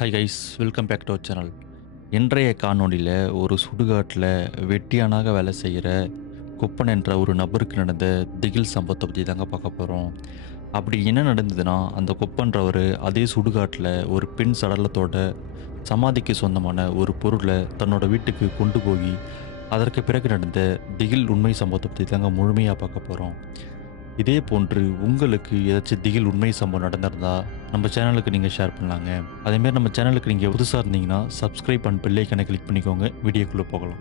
Hi guys, welcome back to our channel. இன்றைய காணொளியில் ஒரு சுடுகாட்டில் வெட்டியானாக வேலை செய்கிற குப்பன் என்ற ஒரு நபருக்கு நடந்த திகில் சம்பவத்தை பற்றி தாங்க பார்க்க போகிறோம். அப்படி என்ன நடந்ததுன்னா, அந்த குப்பன்றவர் அதே சுடுகாட்டில் ஒரு பெண் சடலத்தோட சமாதிக்கு சொந்தமான ஒரு பொருளை தன்னோட வீட்டுக்கு கொண்டு போய் அதற்கு பிறகு நடந்த திகில் உண்மை சம்பவத்தை பற்றி தாங்க முழுமையாக பார்க்க போகிறோம். இதே போன்று உங்களுக்கு ஏதாச்சும் திகில் உண்மை சம்பவம் நடந்திருந்தா நம்ம சேனலுக்கு நீங்கள் ஷேர் பண்ணலாங்க. அதேமாரி நம்ம சேனலுக்கு நீங்கள் புதுசாக இருந்தீங்கன்னா சப்ஸ்கிரைப் அண்ட் பெல் ஐக்கனை கிளிக் பண்ணிக்கோங்க. வீடியோக்குள்ளே போகலாம்.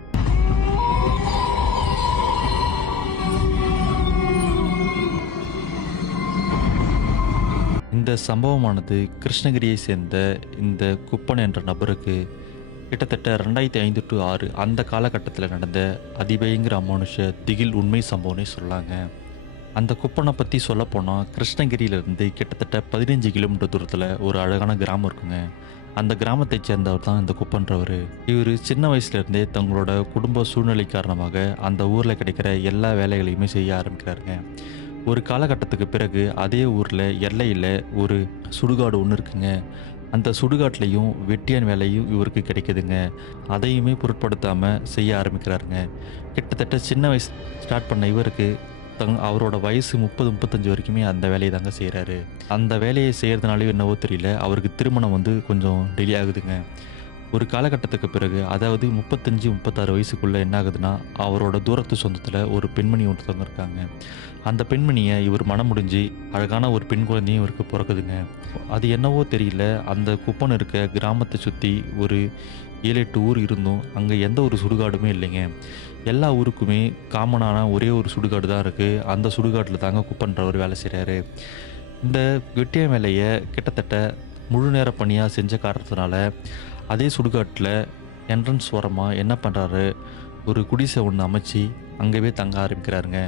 இந்த சம்பவமானது கிருஷ்ணகிரியை சேர்ந்த இந்த குப்பன் என்ற நபருக்கு கிட்டத்தட்ட 2005 to 6 அந்த காலகட்டத்தில் நடந்த அதிபயங்கர அமானுஷ திகில் உண்மை சம்பவம்னே சொல்லாங்க. அந்த குப்பனை பற்றி சொல்லப்போனால் கிருஷ்ணகிரியிலேருந்து கிட்டத்தட்ட 15 கிலோமீட்டர் தூரத்தில் ஒரு அழகான கிராமம் இருக்குங்க. அந்த கிராமத்தை சேர்ந்தவர் தான் இந்த குப்பன்றவர். இவர் சின்ன வயசுலேருந்தே தங்களோட குடும்ப சூழ்நிலை காரணமாக அந்த ஊரில் கிடைக்கிற எல்லா வேலைகளையுமே செய்ய ஆரம்பிக்கிறாருங்க. ஒரு காலகட்டத்துக்கு பிறகு அதே ஊரில் எல்லையில் ஒரு சுடுகாடு ஒன்று இருக்குங்க. அந்த சுடுகாட்லேயும் வெட்டியான் வேலையும் இவருக்கு கிடைக்குதுங்க. அதையுமே பொருட்படுத்தாமல் செய்ய ஆரம்பிக்கிறாருங்க. கிட்டத்தட்ட சின்ன வயசு ஸ்டார்ட் பண்ண இவருக்கு அவரோட வயசு 30-35 வரைக்குமே அந்த வேலையை தாங்க செய்கிறாரு. அந்த வேலையை செய்கிறதுனாலே என்னவோ தெரியல, அவருக்கு திருமணம் கொஞ்சம் டிலே ஆகுதுங்க. ஒரு காலகட்டத்துக்கு பிறகு, அதாவது 35-36 வயசுக்குள்ளே என்ன ஆகுதுன்னா, அவரோட தூரத்து சொந்தத்தில் ஒரு பெண்மணி ஒருத்தவங்க இருக்காங்க. அந்த பெண்மணியை இவர் மனம் முடிஞ்சு அழகான ஒரு பெண் குழந்தையும் இவருக்கு பிறக்குதுங்க. அது என்னவோ தெரியல, அந்த குப்பன் இருக்க கிராமத்தை சுற்றி ஒரு 7-8 ஊர் இருந்தும் அங்கே எந்த ஒரு சுடுகாடுமே இல்லைங்க. எல்லா ஊருக்குமே காமனான ஒரே ஒரு சுடுகாடு தான் இருக்குது. அந்த சுடுகாட்டில் தாங்க குப்பன்றவர் வேலை செய்கிறாரு. இந்த வெட்டிய வேலையை கிட்டத்தட்ட முழு நேர பணியாக செஞ்ச காரணத்தினால அதே சுடுகாட்டில் என்ட்ரன்ஸ் ஓரமாக என்ன பண்ணுறாரு, ஒரு குடிசை ஒன்று அமைச்சு அங்கேயே தங்க ஆரம்பிக்கிறாருங்க.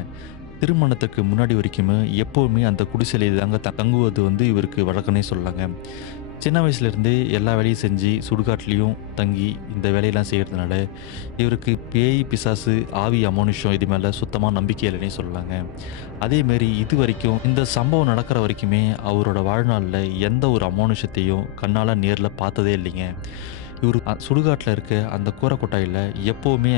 திருமணத்துக்கு முன்னாடி வரைக்குமே எப்போவுமே அந்த குடிசையிலே தாங்க தங்குவது இவருக்கு வழக்கம்னே சொல்லலாங்க. சின்ன வயசுலேருந்தே எல்லா வேலையும் செஞ்சு சுடுகாட்லேயும் தங்கி இந்த வேலையெல்லாம் செய்கிறதுனால இவருக்கு பேய், பிசாசு, ஆவி, அமானுஷம் இது மேலே சுத்தமாக நம்பிக்கை இல்லைன்னே சொல்லலாங்க. அதேமாரி இது வரைக்கும் இந்த சம்பவம் நடக்கிற வரைக்குமே அவரோட வாழ்நாளில் எந்த ஒரு அமானுஷத்தையும் கண்ணால் நேரில் பார்த்ததே இல்லைங்க. இவர் சுடுகாட்டில் இருக்க அந்த கூரை கொட்டாயில் எப்போவுமே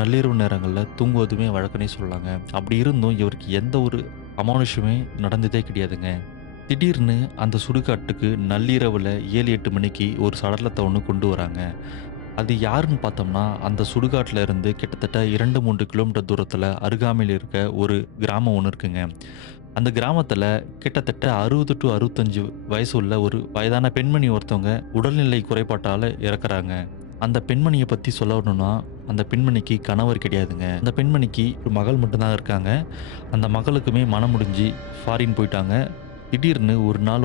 நள்ளிரவு நேரங்களில் தூங்குவதுமே வழக்கனே சொல்லலாங்க. அப்படி இருந்தும் இவருக்கு எந்த ஒரு அமானுஷமே நடந்ததே கிடையாதுங்க. திடீர்னு அந்த சுடுகாட்டுக்கு நள்ளிரவில் 7-8 மணிக்கு ஒரு சடலத்தை ஒன்று கொண்டு வராங்க. அது யாருன்னு பார்த்தோம்னா, அந்த சுடுகாட்டில் இருந்து கிட்டத்தட்ட 2-3 கிலோமீட்டர் தூரத்தில் அருகாமையில் இருக்க ஒரு கிராமம் ஒன்று இருக்குங்க. அந்த கிராமத்தில் கிட்டத்தட்ட 60 to 65 வயசு உள்ள ஒரு வயதான பெண்மணி ஒருத்தவங்க உடல்நிலை குறைபாட்டால் இறக்குறாங்க. அந்த பெண்மணியை பற்றி சொல்லணும்னா, அந்த பெண்மணிக்கு கணவர் கிடையாதுங்க. அந்த பெண்மணிக்கு ஒரு மகள் மட்டும்தான் இருக்காங்க. அந்த மகளுக்குமே மனம் முடிஞ்சு ஃபாரின் போயிட்டாங்க. திடீர்னு ஒரு நாள்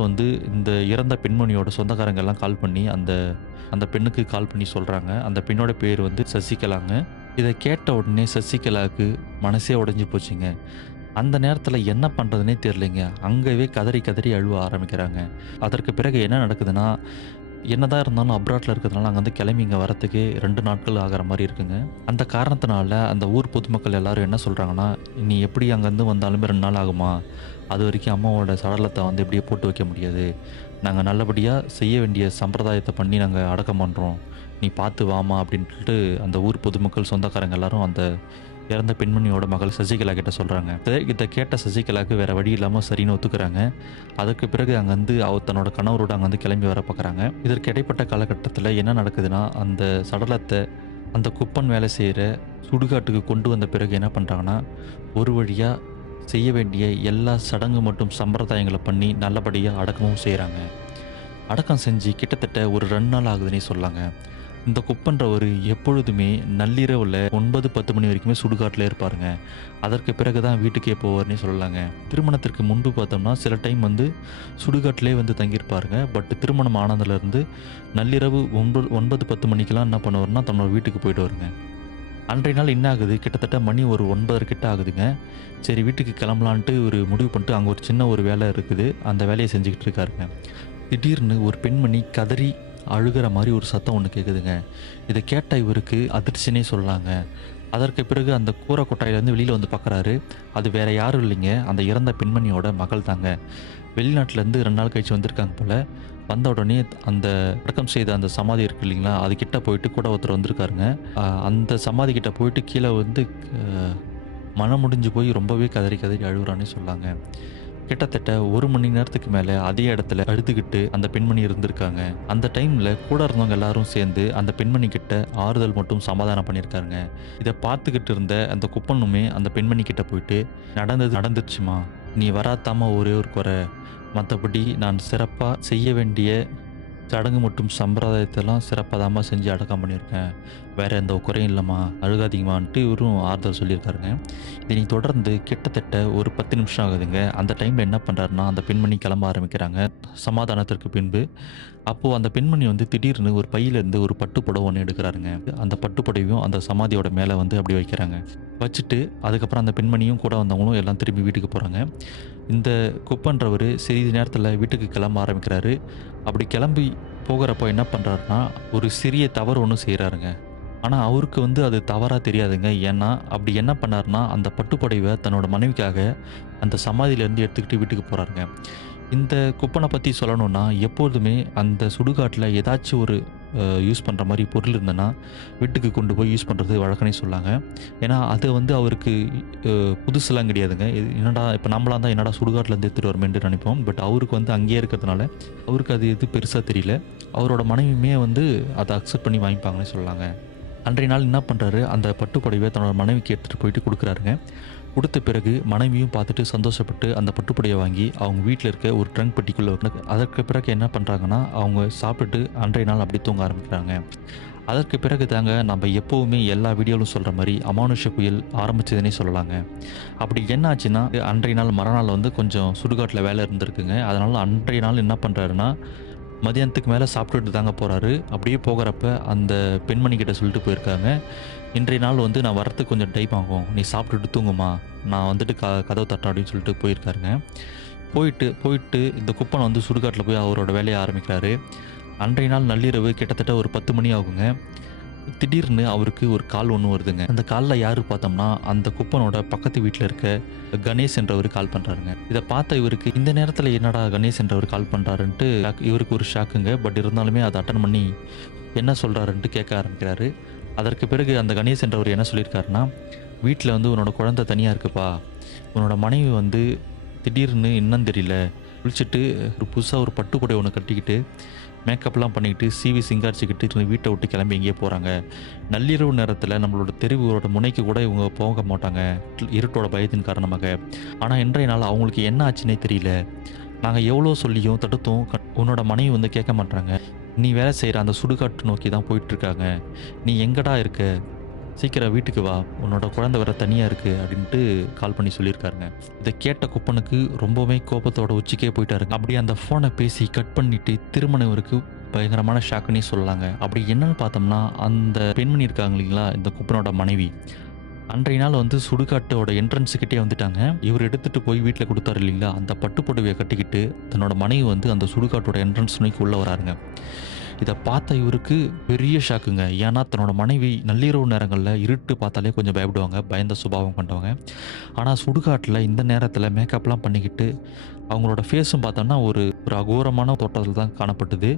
இந்த இறந்த பெண்மணியோட சொந்தக்காரங்க எல்லாம் கால் பண்ணி அந்த பெண்ணுக்கு கால் பண்ணி சொல்கிறாங்க. அந்த பெண்ணோட பேர் சசிகலாங்க. இதை கேட்ட உடனே சசிகலாவுக்கு மனசே உடைஞ்சு போச்சுங்க. அந்த நேரத்தில் என்ன பண்ணுறதுனே தெரியலைங்க. அங்கேயே கதறி கதறி அழுவ ஆரம்பிக்கிறாங்க. அதற்கு பிறகு என்ன நடக்குதுன்னா, என்னதான் இருந்தாலும் அப்ராட்டில் இருக்கிறதுனால அங்கே கிளம்பி இங்கே வரத்துக்கு 2 நாட்கள் ஆகிற மாதிரி இருக்குங்க. அந்த காரணத்தினால அந்த ஊர் பொதுமக்கள் எல்லாரும் என்ன சொல்கிறாங்கன்னா, நீ எப்படி அங்கேருந்து வந்தாலுமே 2 நாள் ஆகுமா, அது வரைக்கும் அம்மாவோட சடலத்தை இப்படியே போட்டு வைக்க முடியாது. நாங்கள் நல்லபடியாக செய்ய வேண்டிய சம்பிரதாயத்தை பண்ணி நாங்கள் அடக்கம் பண்ணுறோம், நீ பார்த்து வாமா அப்படின்னு சொல்லிட்டு அந்த ஊர் பொதுமக்கள் சொந்தக்காரங்க எல்லாரும் அந்த இறந்த பெண்மணியோட மகள் சசிகலா கிட்ட சொல்கிறாங்க. இதை கேட்ட சசிகலாவுக்கு வேறு வழி இல்லாமல் சரின்னு ஒத்துக்கிறாங்க. அதுக்கு பிறகு அங்கேருந்து அவர் தன்னோட கணவரோடு அங்கேருந்து கிளம்பி வர பார்க்குறாங்க. இதற்கு இடைப்பட்ட காலகட்டத்தில் என்ன நடக்குதுன்னா, அந்த சடலத்தை அந்த குப்பன் வேலை செய்கிற சுடுகாட்டுக்கு கொண்டு வந்த பிறகு என்ன பண்ணுறாங்கன்னா, ஒரு வழியாக செய்ய வேண்டிய எல்லா சடங்கு மற்றும் சம்பிரதாயங்களை பண்ணி நல்லபடியாக அடக்கமும் செய்கிறாங்க. அடக்கம் செஞ்சு கிட்டத்தட்ட ஒரு 2 நாள் ஆகுதுன்னே சொல்லாங்க. இந்த குப்பன்றவர் எப்பொழுதுமே நள்ளிரவில் 9-10 மணி வரைக்குமே சுடுகாட்டில் இருப்பாருங்க. அதற்கு பிறகு தான் வீட்டுக்கே போவார்னே சொல்லலாங்க. திருமணத்திற்கு முன்பு பார்த்தோம்னா சில டைம் சுடுகாட்டிலே தங்கியிருப்பாருங்க. பட் திருமணம் ஆனதுலேருந்து நள்ளிரவு 9-10 மணிக்கெலாம் என்ன பண்ணுவார்னா தன்னோட வீட்டுக்கு போய்ட்டு வருங்க. அன்றைய நாள் என்ன ஆகுது, கிட்டத்தட்ட மணி ஒரு 9:30 கிட்ட ஆகுதுங்க. சரி வீட்டுக்கு கிளம்பலான்ட்டு ஒரு முடிவு பண்ணிட்டு அங்கே ஒரு சின்ன ஒரு வேலை இருக்குது, அந்த வேலையை செஞ்சுக்கிட்டு இருக்காருங்க. திடீர்னு ஒரு பெண்மணி கதறி அழுகிற மாதிரி ஒரு சத்தம் ஒன்று கேட்குதுங்க. இதை கேட்ட இவருக்கு அதிர்ச்சினே சொல்லலாங்க. அதற்கு பிறகு அந்த கூரை கொட்டாயிலேருந்து வெளியில் பார்க்குறாரு. அது வேறு யாரும் இல்லைங்க, அந்த இறந்த பெண்மணியோட மகள் தாங்க. வெளிநாட்டிலேருந்து 2 நாள் கழிச்சு வந்திருக்காங்க போல. வந்த உடனே அந்த அடக்கம் செய்த அந்த சமாதி இருக்கு இல்லைங்களா? அது கிட்ட போயிட்டு கூட ஒருத்தர் வந்திருக்காருங்க. அந்த சமாதி கிட்ட போயிட்டு கீழ வந்து அ மனமுடிஞ்சு போய் ரொம்பவே கதறி கதறி அழுவுறான்னே சொல்லாங்க. கிட்டத்தட்ட 1 மணி நேரத்துக்கு மேல அதே இடத்துல அழுதுகிட்டு அந்த பெண்மணி இருந்திருக்காங்க. அந்த டைம்ல கூட இருந்தவங்க எல்லாரும் சேர்ந்து அந்த பெண்மணி கிட்ட ஆறுதல் மட்டும் சமாதானம் பண்ணியிருக்காருங்க. இத பார்த்துக்கிட்டு இருந்த அந்த குப்பனுமே அந்த பெண்மணி கிட்ட போயிட்டு, "நடந்தது நடந்துருச்சுமா. நீ வராத்தாம ஒரே ஒரு குறை. மத்தபடி நான் சிறப்பா செய்ய வேண்டிய சடங்கு மற்றும் சம்பிரதாயத்தெல்லாம் சிறப்பா தாம்மா செஞ்சு அடக்கம் பண்ணியிருக்கேன். வேற எந்த குறையும் இல்லம்மா. அழுகாதீங்கம்மான்ட்டு" இவரும் ஆறுதல் சொல்லியிருக்காருங்க. இதை தொடர்ந்து கிட்டத்தட்ட ஒரு 10 நிமிஷம் ஆகுதுங்க. அந்த டைம்ல என்ன பண்றாருன்னா, அந்த பெண்மணி கிளம்ப ஆரம்பிக்கிறாங்க. சமாதானத்திற்கு பின்பு. அப்போ அந்த பெண்மணி வந்து திடீர்னு ஒரு பையிலேருந்து ஒரு பட்டு புடவ ஒண்ணு எடுக்குறாருங்க. அந்த பட்டு புடவையும் அந்த சமாதியோட மேல வந்து அப்படி வைக்கிறாங்க. வச்சுட்டு அதுக்கப்புறம் அந்த பெண்மணியும் கூட வந்தவங்களும் எல்லாம் திரும்பி வீட்டுக்கு போறாங்க. இந்த குப்பன்றவரு சிறிது நேரத்தில வீட்டுக்கு கிளம்ப ஆரம்பிக்கிறாரு. அப்படி கிளம்பி போகிறப்போ என்ன பண்றாருன்னா, ஒரு சிறிய தவறு ஒண்ணு செய்றாருங்க. ஆனா, அவருக்கு வந்து அது தவறா தெரியாதுங்க. ஏன்னா, அப்படி என்ன பண்ணாருன்னா, அந்த பட்டு புடவைய தன்னோட மனைவிக்காக அந்த சமாதியிலேருந்து எடுத்துக்கிட்டு வீட்டுக்கு போறாருங்க. இந்த குப்பன பத்தி சொல்லணும்னா, எப்பொழுதுமே அந்த சுடுகாட்ல ஏதாச்சும் ஒரு யூஸ் பண்ற மாரி பொருள் இருந்ததுன்னா, வீட்டுக்கு கொண்டு போய் யூஸ் பண்றது வழக்கம்னே சொல்லாங்க. ஏன்னா, அது வந்து அவருக்கு அ புதுசுலாம் கிடையாதுங்க. இது என்னடா இப்ப நம்மளா இருந்தா என்னடா சுடுகாட்லேருந்து எடுத்துட்டு வரோமேன்ட்டு நெனைப்போம். பட் அவருக்கு வந்து அங்கேயே இருக்கிறதுனால, அவருக்கு அது எது பெருசா தெரியல. அவரோட மனைவியுமே வந்து அத அக்செப்ட் பண்ணி வாங்கிப்பாங்கன்னே சொல்லலாங்க. அன்றைய நாள் என்ன பண்றாரு, அந்த பட்டு புடவைய தன்னோட மனைவிக்கு எடுத்துட்டு போயிட்டு குடுக்குறாருங்க. குடுத்த பிறகு மனைவியும் பார்த்துட்டு சந்தோஷப்பட்டு அந்த பட்டு புடவைய வாங்கி அவங்க வீட்ல இருக்க ஒரு ட்ரங்க் பெட்டிக்குள்ள அதற்கு பிறகு என்ன பண்றாங்கன்னா, அவங்க சாப்பிட்டுட்டு அன்றைய நாள் அப்படியே தூங்க ஆரம்பிக்கிறாங்க. அதற்கு பிறகு தாங்க நம்ம எப்பவுமே எல்லா வீடியோவிலும் சொல்ற மாரி அமானுஷ்ய புயல் ஆரம்பிச்சதுன்னே சொல்லலாங்க. அப்படி என்ன ஆச்சுன்னா, அன்றைய நாள் மறுநாள் வந்து கொஞ்சம் சுடுகாட்ல வேலை இருந்திருக்குங்க. அதனால அன்றைய நாள் என்ன பண்றாருன்னா, மதியானத்துக்கு மேல சாப்பிட்டுட்டு தாங்க போறாரு. அப்படியே போகறப்ப அந்த பெண்மணி கிட்ட சொல்லிட்டு போயிருக்காங்க. "இன்றைய நாள் வந்து நான் வரத்துக்கு கொஞ்சம் டைம் ஆகும். நீ சாப்பிட்டுட்டு தூங்குமா. நான் வந்துட்டு கதவு தட்டுறேன்" அப்படின்னு சொல்லிட்டு போயிருக்காருங்க. போயிட்டு போயிட்டு இந்த குப்பன வந்து சுடுகாட்ல போய் அவரோட வேலைய ஆரம்பிக்கிறாரு. அன்றைய நாள் நள்ளிரவு கிட்டத்தட்ட ஒரு 10 மணி ஆகுங்க. திடீர்னு அவருக்கு ஒரு கால் ஒண்ணு வருதுங்க. அந்த கால்ல யாரு பார்த்தோம்னா, அந்த குப்பனோட பக்கத்து வீட்ல இருக்க கணேஷ் என்றவரு கால் பண்றாருங்க. இத பார்த்த இவருக்கு, இந்த நேரத்துல என்னடா கணேஷ் என்றவரு கால் பண்றாருன்ட்டு இவருக்கு ஒரு ஷாக்குங்க. பட் இருந்தாலுமே அத அட்டெண்ட் பண்ணி என்ன சொல்றாருன்ட்டு கேட்க ஆரம்பிக்கிறாரு. அதற்கு பிறகு அந்த கணேஷ் என்றவரு என்ன சொல்லியிருக்காருன்னா, "வீட்ல வந்து உன்னோட குழந்தை தனியா இருக்குப்பா. உன்னோட மனைவி வந்து திடீர்னு என்னன்னு தெரியல. குளிச்சுட்டு புதுசா ஒரு பட்டு புடவை ஒண்ணு கட்டிக்கிட்டு மேக்கப்லாம் பண்ணிக்கிட்டு, சீவி சிங்காரிச்சுக்கிட்டு வீட்ட விட்டு கிளம்பி எங்கேயோ போறாங்க. நள்ளிரவு நேரத்தில நம்மளோட தெருவோட முனைக்கு கூட இவங்க போக மாட்டாங்க. இருட்டோட பயத்தின் காரணமாக. ஆனா இன்றைய நாள் அவங்களுக்கு என்ன ஆச்சுன்னே தெரியல. நாங்க எவ்வளோ சொல்லியும் தடுத்தும் உன்னோட மனைவி வந்து கேட்க மாட்றாங்க. நீ வேலை செய்ற அந்த சுடுகாட்டு நோக்கி தான் போயிட்டுருக்காங்க. நீ எங்கடா இருக்க? சீக்கிரம் வீட்டுக்கு வா. உன்னோட குழந்தை வேற தனியா இருக்கு" அப்படின்ட்டு கால் பண்ணி சொல்லியிருக்காருங்க. இத கேட்ட குப்பனுக்கு ரொம்பவே கோபத்தோட உச்சிக்கே போயிட்டாருங்க. அப்படியே அந்த ஃபோன பேசி கட் பண்ணிட்டு திருமணம் இவருக்கு பயங்கரமான ஷாக்குன்னே சொல்லலாங்க. அப்படி என்னன்னு பார்த்தோம்னா, அந்த பெண்மணி இருக்காங்க இல்லைங்களா, இந்த குப்பனோட மனைவி. அன்றைய நாள் வந்து சுடுகாட்டோட என்ட்ரன்ஸ் கிட்டயே வந்துட்டாங்க. இவரு எடுத்துட்டு போய் வீட்ல குடுத்தாரு இல்லைங்களா, அந்த பட்டு புடவைய கட்டிக்கிட்டு தன்னோட மனைவி வந்து அந்த சுடுகாட்டோட என்ட்ரன்ஸ் நோக்கி உள்ள வராருங்க. இத பார்த்த இவருக்கு பெரிய ஷாக்குங்க. ஏன்னா, தன்னோட மனைவி நள்ளிரவு நேரங்கள்ல இருட்டு பார்த்தாலே கொஞ்சம் பயப்படுவாங்க. பயந்த சுபாவம் கொண்டவங்க. ஆனா, சுடுகாட்ல இந்த நேரத்தில மேக்கப்லாம் பண்ணிக்கிட்டு, அவங்களோட ஃபேஸும் பார்த்தோம்னா, ஒரு ஒரு அகோரமான தோற்றத்தில தான் காணப்பட்டது.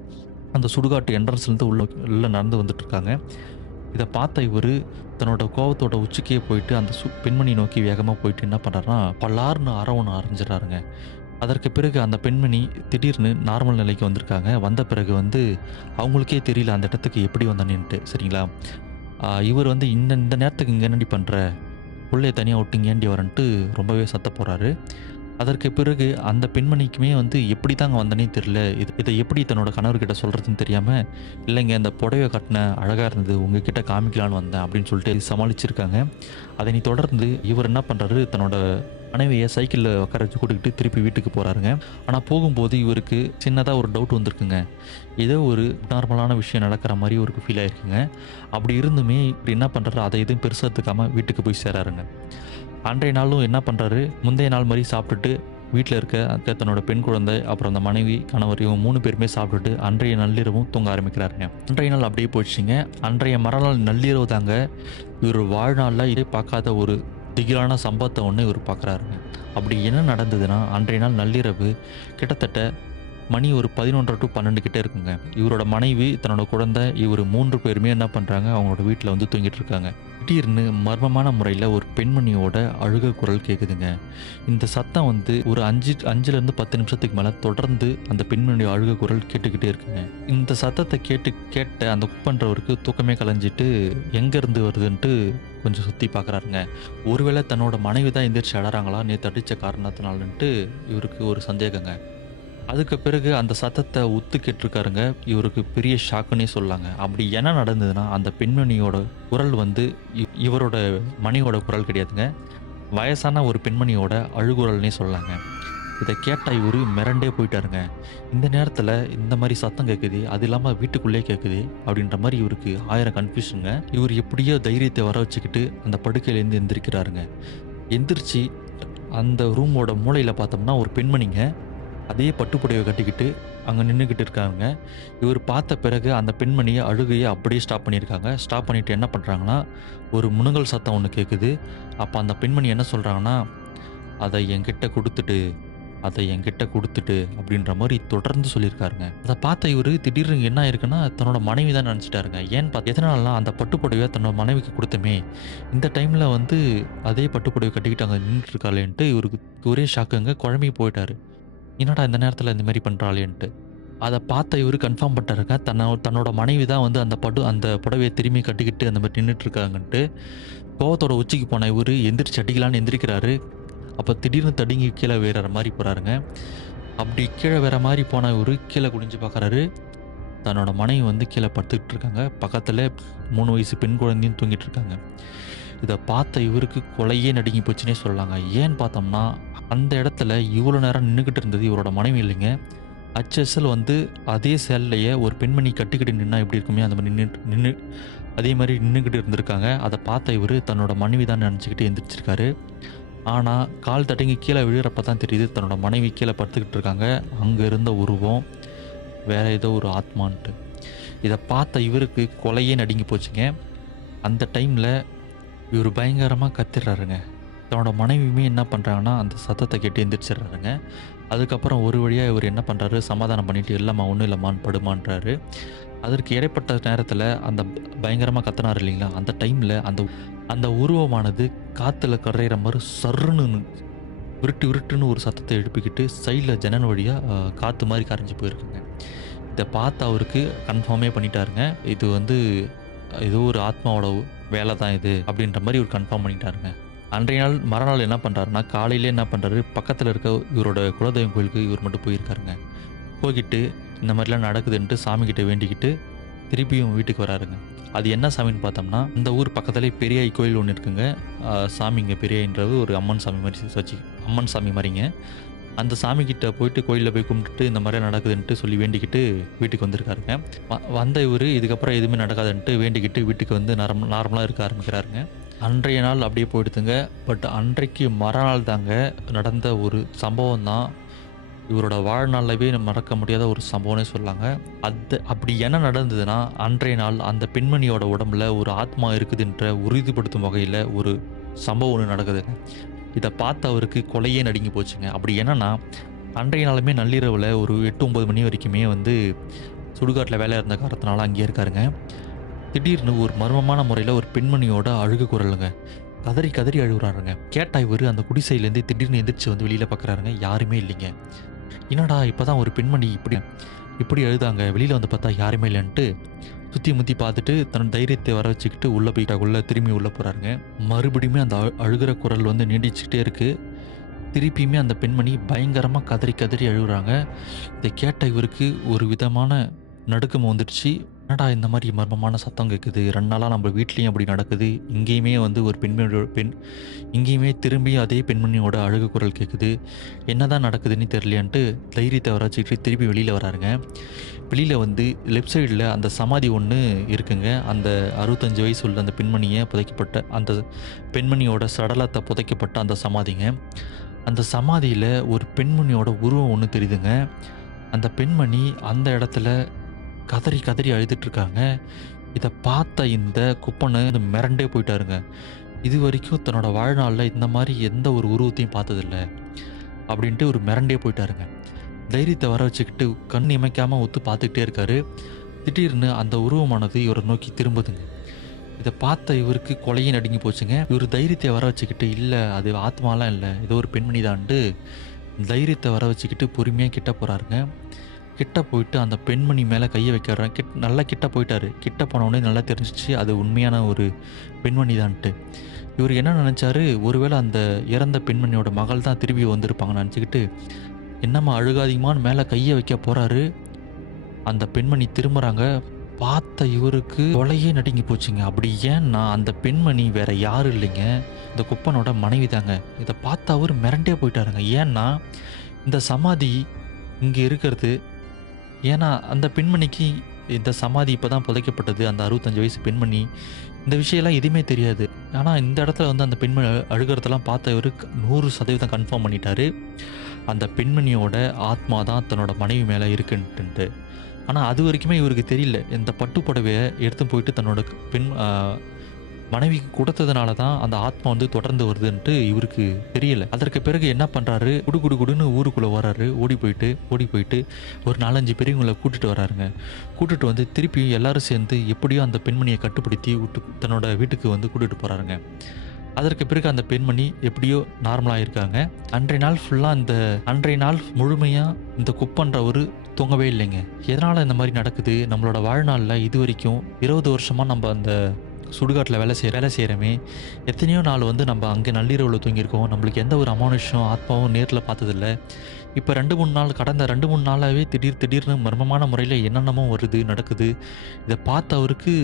அந்த சுடுகாட்டு என்ட்ரன்ஸ்லேருந்து உள்ள உள்ள நடந்து வந்துட்டுருக்காங்க. இத பார்த்த இவரு தன்னோட கோவத்தோட உச்சிக்கே போயிட்டு, அந்த பெண்மணி நோக்கி வேகமா போயிட்டு என்ன பண்றாருன்னா, பலார்ன்னு அற ஒண்ணு அறைஞ்சிடுறாருங்க. அதற்கு பிறகு அந்த பெண்மணி திடீர்னு நார்மல் நிலைக்கு வந்திருக்காங்க. வந்த பிறகு வந்து அவங்களுக்கே தெரியல அந்த இடத்துக்கு எப்படி வந்தானேன்ட்டு. சரிங்களா? இவர் வந்து "இந்த இந்த நேரத்துக்கு இங்க என்னடி பண்ற? புள்ளைய தனியா விட்டு இங்க ஏன்டி வரேன்ட்டு" ரொம்பவே சத்தம் போடுறாரு. அதற்கு பிறகு அந்த பெண்மணிக்குமே வந்து எப்படி தாங்க வந்தேனே தெரியல. இத எப்படி தன்னோட கணவர்கிட்ட சொல்றதுன்னு தெரியாம, "இல்லைங்க இந்த புடவைய கட்டினேன் அழகா இருந்தது. உங்ககிட்ட காமிக்கலான்னு வந்தேன்" அப்படின்னு சொல்லிட்டு சமாளிச்சிருக்காங்க. அதனை தொடர்ந்து இவர் என்ன பண்றாரு, தன்னோட மனைவிய சைக்கிள்ல உட்கார வச்சு கூட்டிக்கிட்டு திருப்பி வீட்டுக்கு போறாருங்க. ஆனா போகும்போது இவருக்கு சின்னதா ஒரு டவுட் வந்திருக்குங்க. ஏதோ ஒரு நார்மலான விஷயம் நடக்கிற மாரி இவருக்கு ஃபீல் ஆயிருக்குங்க. அப்படி இருந்துமே இவரு என்ன பண்றாரு, அத எதுவும் பெருசா எடுத்துக்காம வீட்டுக்கு போய் சேராருங்க. அன்றைய நாளும் என்ன பண்றாரு, முந்தைய நாள் மாரி சாப்பிட்டுட்டு வீட்ல இருக்க தன்னோட பெண் குழந்தை, அப்புறம் அந்த மனைவி, கணவர் இவங்க 3 பேருமே சாப்பிட்டுட்டு அன்றைய நள்ளிரவும் தூங்க ஆரம்பிக்கிறாருங்க. அன்றைய நாள் அப்படியே போயிடுச்சுங்க. அன்றைய மறுநாள் நள்ளிரவு தாங்க இவரு வாழ்நாள்ல இதே பார்க்காத ஒரு திகிலான சம்பவத்த ஒண்ணு இவரு பார்க்குறாருங்க. அப்படி என்ன நடந்ததுன்னா, அன்றைய நாள் நள்ளிரவு கிட்டத்தட்ட மணி ஒரு 11 டூ 12 கிட்ட இருக்குங்க. இவரோட மனைவி, தன்னோட குழந்தை, இவரு 3 பேருமே என்ன பண்றாங்க, அவங்களோட வீட்ல வந்து தூங்கிட்டு இருக்காங்க. திடீர்னு மர்மமான முறையில ஒரு பெண்மணியோட அழுகை குரல் கேட்குதுங்க. இந்த சத்தம் வந்து ஒரு 5லேருந்து 10 நிமிஷத்துக்கு மேல தொடர்ந்து அந்த பெண்மணியோட அழுகை குரல் கேட்டுக்கிட்டே இருக்குங்க. இந்த சத்தத்த கேட்ட அந்த குக் பண்றவருக்கு தூக்கமே கலைஞ்சிட்டு, எங்க இருந்து வருதுன்ட்டு கொஞ்சம் சுத்தி பார்க்குறாருங்க. ஒருவேளை தன்னோட மனைவி தான் எந்திரிச்சு அழறாங்களா, நேத்து அடிச்ச காரணத்தினாலன்ட்டு இவருக்கு ஒரு சந்தேகங்க. அதுக்கு பிறகு அந்த சத்தத்த உத்து கேட்டுருக்காருங்க. இவருக்கு பெரிய ஷாக்குன்னே சொல்லலாங்க. அப்படி என்ன நடந்ததுன்னா, அந்த பெண்மணியோட குரல் வந்து இவரோட மனைவியோட குரல் கிடையாதுங்க. வயசான ஒரு பெண்மணியோட அழுகுரல்னே சொல்லலாங்க. இத கேட்டா இவரு மிரண்டே போயிட்டாருங்க. இந்த நேரத்துல இந்த மாரி சத்தம் கேட்குதே, அது இல்லாம வீட்டுக்குள்ளேயே கேட்குதே அப்படின்ற மாரி இவருக்கு 1000 கன்ஃப்யூஷன்ங்க. இவரு எப்படியோ தைரியத்த வர வச்சுக்கிட்டு அந்த படுக்கையிலேருந்து எந்திரிக்கிறாருங்க. எந்திரிச்சு அந்த ரூமோட மூலையில பார்த்தோம்னா ஒரு பெண்மணிங்க. அதே பட்டு புடவைய கட்டிக்கிட்டு அங்க நின்னுகிட்டு இருக்காங்க. இவரு பார்த்த பிறகு அந்த பெண்மணி அழுகைய அப்படியே ஸ்டாப் பண்ணியிருக்காங்க. ஸ்டாப் பண்ணிட்டு என்ன பண்றாங்கன்னா, ஒரு முனங்கல் சத்தம் ஒண்ணு கேட்குது. அப்ப அந்த பெண்மணி என்ன சொல்றாங்கன்னா, "அத என்கிட்ட குடுத்துடு, அத என்கிட்ட குடுத்துடு" அப்படின்ற மாரி தொடர்ந்து சொல்லியிருக்காருங்க. அத பார்த்த இவரு திடீர்னு என்ன ஆயிருக்குன்னா, தன்னோட மனைவி தான் நெனச்சுட்டாருங்க. எதனாலனா அந்த பட்டு புடவைய தன்னோட மனைவிக்கு குடுத்தமே, இந்த டைம்ல வந்து அதே பட்டு புடவை கட்டிக்கிட்டு அங்க நின்னுட்டு இருக்காளேன்ட்டு இவருக்கு ஒரே ஷாக்குங்க. குழம்பி போயிட்டாரு. என்னடா இந்த நேரத்துல இந்த மாரி பண்றாளேன்ட்டு. அத பார்த்த இவரு கன்ஃபார்ம் பண்ணிட்டாருங்க. தன்னோட மனைவி தான் வந்து அந்த புடவைய திரும்பி கட்டிக்கிட்டு அந்த மாரி நின்னுட்டு இருக்காங்கன்ட்டு. கோவத்தோட உச்சிக்கு போன இவரு எந்திரிச்சு அடிக்கலான்னு எந்திரிக்கிறாரு. அப்ப திடீர்னு தடுங்கி கீழ விழற மாரி போறாருங்க. அப்படி கீழ விழற மாரி போன இவரு கீழ குனிஞ்சு பார்க்குறாரு. தன்னோட மனைவி வந்து கீழ படுத்துக்கிட்டு இருக்காங்க. பக்கத்துல 3 வயசு பெண் குழந்தையும் தூங்கிட்டு இருக்காங்க. இத பார்த்த இவருக்கு கொலையே நடுங்கி போச்சுன்னே சொல்லலாங்க. ஏன்னு பார்த்தோம்னா, அந்த இடத்துல இவ்வளோ நேரம் நின்னுகிட்டு இருந்தது இவரோட மனைவி இல்லைங்க. அச்சசல் வந்து அதே சேலைய ஒரு பெண்மணி கட்டிக்கிட்டு நின்னா எப்படி இருக்குமே, அந்த மாரி நின்னு அதே மாரி நின்னுகிட்டு இருந்திருக்காங்க. அத பார்த்த இவரு தன்னோட மனைவி தான் நெனச்சுக்கிட்டு எந்திரிச்சிருக்காரு. ஆனா, கால் தடங்கி கீழ விழுறப்ப தான் தெரியுது தன்னோட மனைவி கீழ படுத்துக்கிட்டு இருக்காங்க. அங்க இருந்த உருவம் வேற ஏதோ ஒரு ஆத்மான்ட்டு. இத பார்த்த இவருக்கு கொலையே நடுங்கி போச்சுங்க. அந்த டைம்ல இவரு பயங்கரமா கத்திர்றாருங்க. தன்னோட மனைவியுமே என்ன பண்றாங்கன்னா, அந்த சத்தத்த கேட்டு எந்திரிச்சிடுறாருங்க. அதுக்கப்புறம் ஒரு வழியா இவரு என்ன பண்றாரு, சமாதானம் பண்ணிட்டு, "இல்லம்மா, ஒண்ணும் இல்லம்மான்னு படுமான்றாரு." அதற்கு இடைப்பட்ட நேரத்துல அந்த பயங்கரமா கத்துனாரு இல்லைங்களா, அந்த டைம்ல அந்த அந்த உருவமானது காத்துல கரையிற மாரி சர்ருன்னு விருட்டு விருட்டுன்னு ஒரு சத்தத்த எழுப்பிக்கிட்டு, சைடுல ஜன்னல் வழியா காத்து மாரி கரைஞ்சு போயிருக்குங்க. இத பார்த்து அவருக்கு கன்ஃபார்மே பண்ணிட்டாருங்க. இது வந்து ஏதோ ஒரு ஆத்மாவோட வேல தான் இது, அப்படின்ற மாரி இவரு கன்ஃபார்ம் பண்ணிட்டாருங்க. அன்றைய நாள் மறுநாள் என்ன பண்றாருன்னா, காலையிலே என்ன பண்றாரு, பக்கத்துல இருக்க இவரோட குலதெய்வம் கோயிலுக்கு இவர் மட்டும் போயிருக்காருங்க. போய்க்கிட்டு இந்த மாரிலாம் நடக்குதுன்ட்டு சாமிகிட்ட வேண்டிக்கிட்டு, திருப்பியும் வீட்டுக்கு வராருங்க. அது என்ன சாமின்னு பார்த்தோம்னா, இந்த ஊர் பக்கத்திலேயே பெரியாய் கோயில் ஒண்ணு இருக்குங்க. சாமிங்க பெரியாய்ன்றது ஒரு அம்மன் சாமி மாரி அம்மன் சாமி மாரிங்க. அந்த சாமிகிட்ட போயிட்டு கோயில்ல போய் கும்பிட்டுட்டு, இந்த மாரிலாம் நடக்குதுன்ட்டு சொல்லி வேண்டிக்கிட்டு வீட்டுக்கு வந்திருக்காருங்க. வந்த இவரு இதுக்கப்புறம் எதுவுமே நடக்காதுன்ட்டு வேண்டிக்கிட்டு வீட்டுக்கு வந்து நார்மலா இருக்க ஆரம்பிக்கிறாருங்க. அன்றைய நாள் அப்படியே போயிடுதுங்க. பட் அன்றைக்கு மறுநாள் தாங்க நடந்த ஒரு சம்பவம் தான் இவரோட வாழ்நாள்லவே மறக்க முடியாத ஒரு சம்பவம்னே சொல்லலாங்க. அப்படி என்ன நடந்ததுன்னா, அன்றைய நாள் அந்த பெண்மணியோட உடம்புல ஒரு ஆத்மா இருக்குதுன்ற உறுதிப்படுத்தும் வகையில ஒரு சம்பவம் ஒண்ணு நடக்குதுங்க. இத பார்த்து அவருக்கு கொலையே நடுங்கி போச்சுங்க. அப்படி என்னன்னா, அன்றைய நாளுமே நள்ளிரவுல ஒரு 8, 9 மணி வரைக்குமே வந்து சுடுகாட்டுல வேலை இருந்த காரணத்தினால அங்கேயே இருக்காருங்க. திடீர்னு ஒரு மர்மமான முறையில ஒரு பெண்மணியோட அழுகை குரலுங்க. கதறி கதறி அழுகுறாருங்க. கேட்டா இவரு அந்த குடிசையிலேருந்து திடீர்னு எந்திரிச்சு வந்து வெளியில பார்க்குறாருங்க. யாருமே இல்லைங்க. என்னடா இப்பதான் ஒரு பெண்மணி இப்படி இப்படி அழுதாங்க. வெளியில வந்து பார்த்தா யாருமே இல்லன்ட்டு சுத்தி முத்தி பார்த்துட்டு தன் தைரியத்தை வர வச்சுக்கிட்டு உள்ள போயிட்டா திரும்பி உள்ள போறாருங்க. மறுபடியுமே அந்த அழுகுற குரல் வந்து நீடிச்சுக்கிட்டே இருக்கு. திருப்பியுமே அந்த பெண்மணி பயங்கரமா கதறி கதறி அழுகுறாங்க. இத கேட்ட இவருக்கு ஒரு விதமான நடுக்கம் வந்துடுச்சு. என்னடா இந்த மாரி மர்மமான சத்தம் கேட்குது. 2 நாளா நம்ம வீட்லயும் அப்படி நடக்குது. இங்கேயுமே வந்து ஒரு இங்கேயுமே திரும்பியும் அதே பெண்மணியோட அழுகை குரல் கேட்குது. என்னதான் நடக்குதுன்னு தெரியலையான்ட்டு தைரியத்தை வர வச்சுக்கிட்டு திருப்பி வெளியில வராருங்க. வெளியில வந்து லெஃப்ட் சைடுல அந்த சமாதி ஒண்ணு இருக்குங்க. அந்த 65 வயசு உள்ள அந்த அந்த பெண்மணியோட சடலத்த புதைக்கப்பட்ட அந்த சமாதிங்க. அந்த சமாதியில ஒரு பெண்மணியோட உருவம் ஒண்ணு தெரியுதுங்க. அந்த பெண்மணி அந்த இடத்துல கதறி கதறி அழுதுட்டு இருக்காங்க. இத பார்த்த இந்த குப்பனு மிரண்டே போயிட்டாருங்க. இதுவரைக்கும் தன்னோட வாழ்நாள்ல இந்த மாரி எந்த ஒரு உருவத்தையும் பார்த்ததில்ல. அப்படின்ட்டு ஒரு மிரண்டே போயிட்டாருங்க. தைரியத்தை வர வச்சுக்கிட்டு கண் இமைக்காம உத்து பார்த்துக்கிட்டே இருக்காரு. திடீர்னு அந்த உருவமானது இவரை நோக்கி திரும்புதுங்க. இதை பார்த்த இவருக்கு கொலையே நடுங்கி போச்சுங்க. இவர் தைரியத்தை வர வச்சுக்கிட்டு, இல்லை அது ஆத்மாலாம் இல்லை, ஏதோ ஒரு பெண்மணி தான்ட்டு தைரியத்தை வர வச்சுக்கிட்டு பொறுமையாக கிட்ட போகிறாருங்க. கிட்ட போயிட்டு அந்த பெண்மணி மேலே கையை வைக்கிறார். நல்லா கிட்ட போயிட்டாரு. கிட்ட போனவுடனே நல்லா தெரிஞ்சிச்சு அது உண்மையான ஒரு பெண்மணி தான்ட்டு. இவர் என்ன நினச்சாரு, ஒருவேளை அந்த இறந்த பெண்மணியோட மகள் தான் திரும்பி வந்திருப்பாங்கன்னு நினச்சிக்கிட்டு, என்னம்மா அழுகாதீங்கமான்னு மேலே கையை வைக்க போகிறாரு. அந்த பெண்மணி திரும்புகிறாங்க. பார்த்த இவருக்கு கொலையே நடுங்கி போச்சுங்க. அப்படி ஏன்னா அந்த பெண்மணி வேற யாரும் இல்லைங்க, இந்த குப்பனோட மனைவி தாங்க. இதை பார்த்து அவர் மிரண்டே போயிட்டாருங்க. ஏன்னா இந்த சமாதி இங்கே இருக்கிறது, ஏன்னா அந்த பெண்மணிக்கு இந்த சமாதி இப்போ தான் புதைக்கப்பட்டது. அந்த 65 வயசு பெண்மணி இந்த விஷயம்லாம் எதுவுமே தெரியாது. ஆனால் இந்த இடத்துல வந்து அந்த பெண்மணி அழுகிறதெல்லாம் பார்த்த இவர் 100% கன்ஃபார்ம் பண்ணிட்டாரு, அந்த பெண்மணியோட ஆத்மா தான் தன்னோட மனைவி மேலே இருக்குன்ட்டு. ஆனால் அது வரைக்குமே இவருக்கு தெரியல. இந்த பட்டு புடவையை எடுத்து போயிட்டு தன்னோட பெண் மனைவிக்கு கொடுத்ததுனால தான் அந்த ஆத்மா வந்து தொடர்ந்து வருதுன்ட்டு இவருக்கு தெரியல. அதற்கு பிறகு என்ன பண்ணுறாரு, குடுன்னு ஊருக்குள்ளே வராரு. ஓடி போயிட்டு ஒரு 4-5 பெரியவங்களை கூட்டிகிட்டு வராருங்க. கூட்டிகிட்டு வந்து திருப்பி எல்லாரும் சேர்ந்து எப்படியோ அந்த பெண்மணியை கட்டுப்படுத்தி தன்னோட வீட்டுக்கு வந்து கூட்டிகிட்டு போகிறாருங்க. அதற்கு பிறகு அந்த பெண்மணி எப்படியோ நார்மலாக இருக்காங்க. அன்றைய நாள் முழுமையாக இந்த குப்பன்றவர் தூங்கவே இல்லைங்க. எதனால் இந்த மாதிரி நடக்குது, நம்மளோட வாழ்நாளில் இது வரைக்கும் 20 வருஷமாக நம்ம அந்த சுடுகாட்டில் வேலை செய்கிறோமே, எத்தனையோ நாள் வந்து நம்ம அங்கே நள்ளிரவில் தூங்கியிருக்கோம். நம்மளுக்கு எந்த ஒரு அமானுஷம் ஆத்மாவும் நேரில் பார்த்ததில்ல. இப்போ 2-3 நாள் கடந்த 2-3 நாளாகவே திடீர்னு மர்மமான முறையில் என்னென்னமோ வருது நடக்குது. இதை பார்த்த அவருக்கு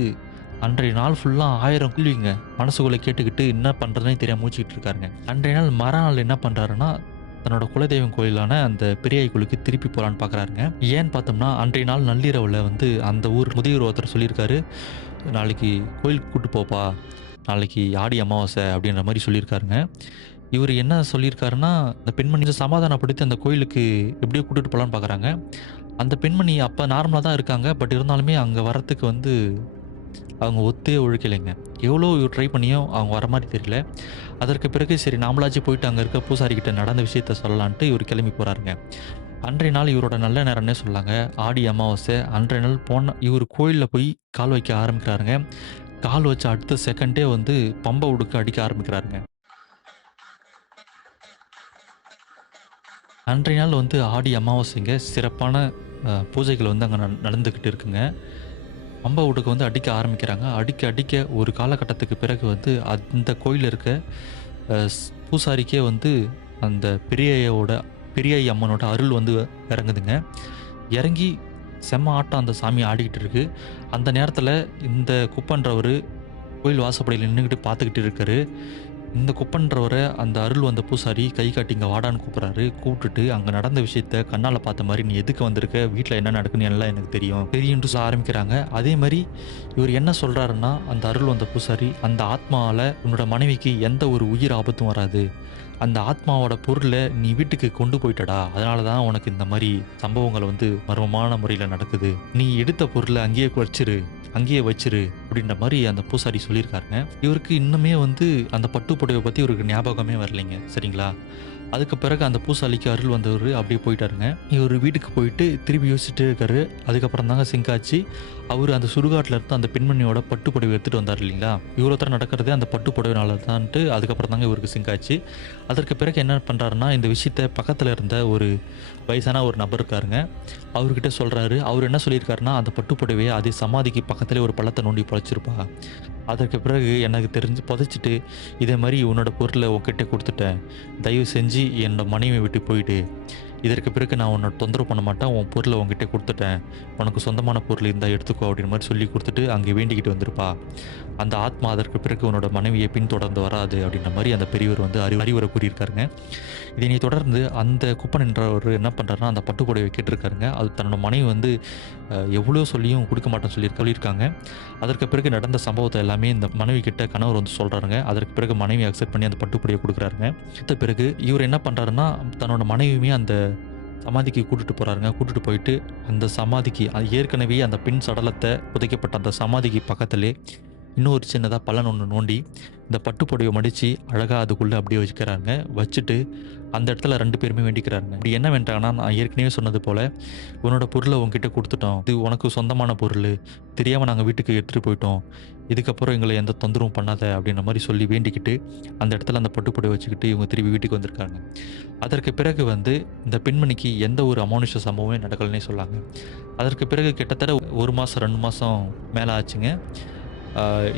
அன்றைய நாள் ஃபுல்லாக 1000 கேள்விங்க மனசுக்குள்ளே கேட்டுக்கிட்டு என்ன பண்ணுறதுனே தெரியாமல் மூச்சிக்கிட்டு இருக்காருங்க. அன்றைய நாள் மறுநாள் என்ன பண்ணுறாருன்னா, தன்னோட குலதெய்வம் கோயிலான அந்த பெரியாய் கோயிலுக்கு திருப்பி போகலான்னு பார்க்குறாருங்க. ஏன்னு பார்த்தோம்னா, அன்றைய நாள் நள்ளிரவில் வந்து அந்த ஊர் முதியோர் ஒருத்தர் சொல்லியிருக்காரு, நாளைக்கு கோயிலுக்கு கூப்பிட்டு போப்பா, நாளைக்கு ஆடி அமாவாசை அப்படின்ற மாதிரி சொல்லியிருக்காருங்க. இவர் என்ன சொல்லியிருக்காருன்னா, அந்த பெண்மணி சமாதானப்படுத்தி அந்த கோயிலுக்கு எப்படியோ கூட்டிகிட்டு போகலான்னு பார்க்குறாங்க. அந்த பெண்மணி அப்போ நார்மலாக தான் இருக்காங்க. பட் இருந்தாலுமே அங்கே வரத்துக்கு வந்து அவங்க ஒத்தே ஒழுக்கலைங்க. எவ்வளோ இவர் ட்ரை பண்ணியும் அவங்க வர மாதிரி தெரியல. அதற்கு பிறகு சரி நாமளாச்சும் போயிட்டு அங்கே இருக்க பூசாரிக்கிட்ட நடந்த விஷயத்த சொல்லலான்ட்டு இவர் கிளம்பி போகிறாருங்க. அன்றைய நாள் இவரோட நல்ல நேரம்னே சொல்லாங்க. ஆடி அமாவாசை அன்றைய நாள் இவர் கோயிலில் போய் கால் வைக்க ஆரம்பிக்கிறாருங்க. கால் வச்ச அடுத்த செகண்டே வந்து பம்பை உடுக்க அடிக்க ஆரம்பிக்கிறாருங்க. அன்றைய நாள் வந்து ஆடி அமாவாசைங்க. சிறப்பான பூஜைகள் வந்து அங்கே நடந்துக்கிட்டு இருக்குங்க. பம்பை உடுக்க வந்து அடிக்க ஆரம்பிக்கிறாங்க. அடிக்க ஒரு காலகட்டத்துக்கு பிறகு வந்து அந்த கோயிலில் இருக்க பூசாரிக்கே வந்து அந்த பெரியாய் அம்மனோட அருள் வந்து இறங்குதுங்க. இறங்கி செம்ம ஆட்டம் அந்த சாமி ஆடிக்கிட்டு இருக்கு. அந்த நேரத்தில் இந்த குப்பன்றவர் கோயில் வாசப்படியில் நின்றுக்கிட்டு பார்த்துக்கிட்டு இருக்காரு. இந்த குப்பன்றவரை அந்த அருள் வந்த பூசாரி கை காட்டி இங்கே வாடான்னு கூப்பிட்டுட்டு அங்கே நடந்த விஷயத்த கண்ணால் பார்த்த மாதிரி, நீ எதுக்கு வந்திருக்க, வீட்டில் என்ன நடக்குன்னு எல்லாம் எனக்கு தெரியும்ட்டு ஆரம்பிக்கிறாங்க. அதே மாதிரி இவர் என்ன சொல்கிறாருன்னா, அந்த அருள் வந்த பூசாரி, அந்த ஆத்மாவால் உன்னோட மனைவிக்கு எந்த ஒரு உயிர் ஆபத்தும் வராது, அந்த ஆத்மாவோட பொருளை நீ வீட்டுக்கு கொண்டு போயிட்டடா, அதனால தான் உனக்கு இந்த மாதிரி சம்பவங்கள் வந்து மர்மமான முறையில் நடக்குது, நீ எடுத்த பொருளை அங்கேயே வச்சிரு அப்படின்ற மாதிரி அந்த பூசாரி சொல்லியிருக்காருங்க. இவருக்கு இன்னுமே வந்து அந்த பட்டு புடவை பற்றி இவருக்கு ஞாபகமே வரலைங்க. சரிங்களா? அதுக்கு பிறகு அந்த பூசாரிக்கு அருள் வந்தவர் அப்படியே போயிட்டாருங்க. இவர் வீட்டுக்கு போயிட்டு திரும்பி யோசிச்சுட்டே இருக்காரு. அதுக்கப்புறம் தாங்க சிங்காச்சு அவர் அந்த சுடுகாட்டில் இருந்து அந்த பெண்மணியோட பட்டு புடவை எடுத்துகிட்டு வந்தார் இல்லைங்களா? இவ்வளோ தரம் நடக்கிறதே அந்த பட்டு புடவைனால தான்ட்டு அதுக்கப்புறம் தாங்க இவருக்கு சிங்காச்சு. அதற்கு பிறகு என்ன பண்ணுறாருன்னா, இந்த விஷயத்த பக்கத்தில் இருந்த ஒரு வயசான ஒரு நபர் இருக்காருங்க, அவர்கிட்ட சொல்கிறாரு. அவர் என்ன சொல்லியிருக்காருன்னா, அந்த பட்டு புடவையை அதே சமாதிக்கு பக்கத்துலேயே ஒரு பள்ளத்தை நோண்டி புதைச்சிருப்பா. அதற்கு பிறகு எனக்கு தெரிஞ்சு புதைச்சிட்டு இதே மாதிரி உன்னோட பொருளை உன்கிட்ட கொடுத்துட்டேன், தயவு செஞ்சு என்னோட மனைவியை விட்டு போயிட்டு, இதற்கு பிறகு நான் உன்னை தொந்தரவு பண்ண மாட்டேன், உன் பொருளை உங்ககிட்ட கொடுத்துட்டேன், உனக்கு சொந்தமான பொருள் இருந்தால் எடுத்துக்கோ அப்படின்னு மாதிரி சொல்லி கொடுத்துட்டு அங்கே வேண்டிக்கிட்டு வந்திருப்பா. அந்த ஆத்மா அதற்கு பிறகு உன்னோட மனைவியை பின்தொடர்ந்து வராது அப்படின்ற மாதிரி அந்த பெரியவர் வந்து அறிவுரை கூறியிருக்காருங்க. இதனை தொடர்ந்து அந்த குப்பன் என்றவர் என்ன பண்ணுறாருன்னா, அந்த பட்டுப்புடவை கேட்டிருக்காருங்க. அது தன்னோட மனைவி வந்து எவ்வளோ சொல்லியும் கொடுக்க மாட்டேன்னு சொல்லியிருக்காங்க. அதற்கு பிறகு நடந்த சம்பவத்தை எல்லாமே இந்த மனைவி கிட்ட கணவர் வந்து சொல்கிறாருங்க. அதற்கு பிறகு மனைவி அக்செப்ட் பண்ணி அந்த பட்டுப்புடவை கொடுக்குறாருங்க. அடுத்த பிறகு இவர் என்ன பண்ணுறாருன்னா, தன்னோட மனைவியுமே அந்த சமாதிக்கு கூட்டிட்டு போயிட்டு அந்த சமாதிக்கு ஏற்கனவே அந்த பின் சடலத்தை புதைக்கப்பட்ட அந்த சமாதிக்கு பக்கத்திலே இன்னும் ஒரு சின்னதாக பள்ளம் ஒன்று நோண்டி இந்த பட்டு புடவைய மடித்து அழகாக அதுக்குள்ளே அப்படியே வச்சுக்கிறாங்க. வச்சுட்டு அந்த இடத்துல 2 பேருமே வேண்டிக்கிறாருங்க. இப்படி என்ன வேண்டுறாங்கன்னா, நான் ஏற்கனவே சொன்னது போல, "உன்னோட பொருள உன்கிட்ட குடுத்துட்டோம். இது உனக்கு சொந்தமான பொருளு. தெரியாம நாங்க வீட்டுக்கு எடுத்துட்டு போயிட்டோம். இதுக்கப்புறம் எங்கள எந்த தொந்தரவும் பண்ணாத." அப்படின்ற மாரி சொல்லி வேண்டிக்கிட்டு, அந்த இடத்துல அந்த பட்டு புடவைய வச்சுக்கிட்டு இவங்க திரும்பி வீட்டுக்கு வந்திருக்காங்க. அதற்கு பிறகு வந்து இந்த பெண்மணிக்கு எந்த ஒரு அமானுஷ்ய சம்பவமே நடக்கலன்னே சொல்லாங்க. அதற்கு பிறகு கிட்டத்தட்ட 1 மாசம், 2 மாசம் மேல ஆச்சுங்க.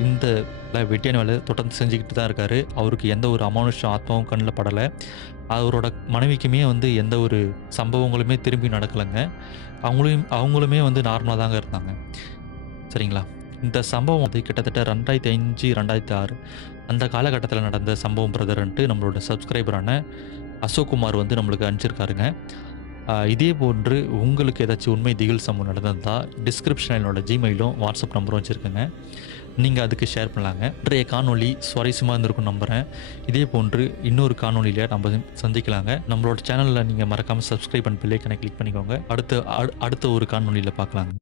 இந்த வெட்டியான வேலை தொடர்ந்து செஞ்சுக்கிட்டு தான் இருக்காரு. அவருக்கு எந்த ஒரு அமானுஷ்ய ஆத்மாவும் கண்ல படல. அவரோட மனைவிக்குமே வந்து எந்த ஒரு சம்பவங்களுமே திரும்பி நடக்கலங்க. அவங்களுமே வந்து நார்மலா தாங்க இருந்தாங்க. சரிங்களா? இந்த சம்பவம் வந்து கிட்டத்தட்ட 2005, 2006 அந்த காலகட்டத்தில நடந்த சம்பவம் பிரதர்ன்ட்டு நம்மளோட சப்ஸ்கிரைபரான அசோக் குமார் வந்து நம்மளுக்கு அனுப்பிச்சிருக்காருங்க. இதே போன்று உங்களுக்கு ஏதாச்சும் உண்மை திகில் சம்பவம் நடந்திருந்தா, டிஸ்கிரிப்ஷன்ல என்னோட ஜிமெயிலும், வாட்ஸ்அப் நம்பரும் வச்சிருக்கேங்க. நீங்க அதுக்கு ஷேர் பண்ணலாங்க. இன்றைய காணொளி சுவாரஸ்யமா இருந்திருக்கும்னு நம்புறேன். இதே போன்று இன்னொரு காணொளியில நம்ம சந்திக்கலாங்க. நம்மளோட சேனல்ல நீங்க மறக்காம சப்ஸ்கிரைப் அண்ட் பெல் ஐகானை கிளிக் பண்ணிக்கோங்க. அடுத்த ஒரு காணொளியில பார்க்கலாங்க.